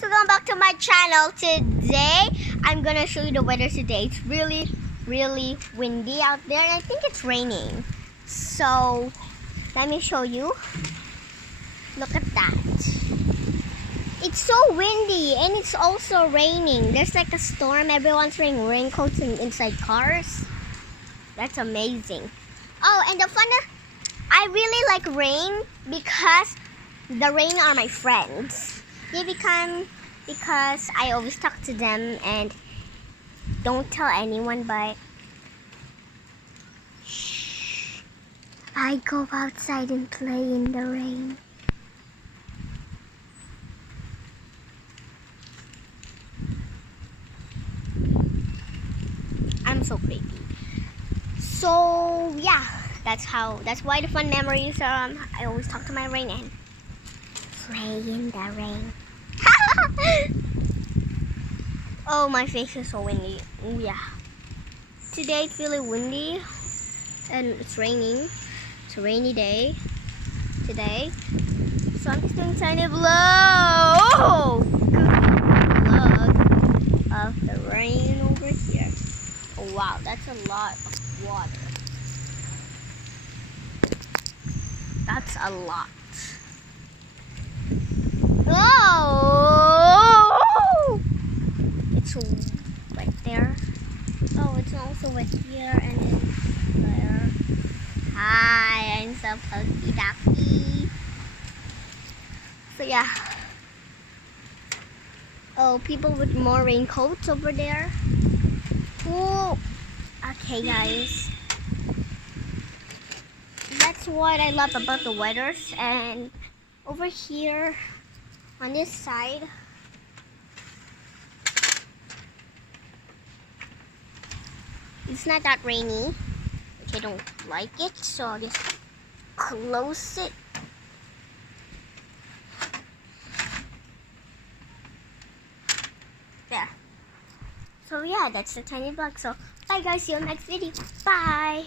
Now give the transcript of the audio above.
guys, welcome back to my channel. Today I'm gonna show you the weather today. It's really windy out there and I think it's raining. So let me show you. Look at that. It's so windy and it's also raining. There's like a storm. Everyone's wearing raincoats inside cars. That's amazing. Oh, and the fun, I really like rain because the rain are my friends. They become because I always talk to them and don't tell anyone, but shh, I go outside and play in the rain. I'm so creepy. So yeah, that's why the fun memories are. I always talk to my rain and play in the rain. Oh, my face is so windy. Oh, yeah. Today it's really windy and it's raining. It's a rainy day today. So I'm just doing a tiny vlog. Oh, vlog of the rain over here. Oh wow, that's a lot of water. That's a lot. Oh! It's wet there. Oh, it's also wet here and then there. Hi, I'm so pokey ducky. So yeah. Oh, people with more raincoats over there. Oh, okay, guys. That's what I love about the weathers. And over here, on this side, it's not that rainy, which I don't like it, so I'll just close it. There. So yeah, that's the tiny vlog. So bye guys, see you in the next video. Bye.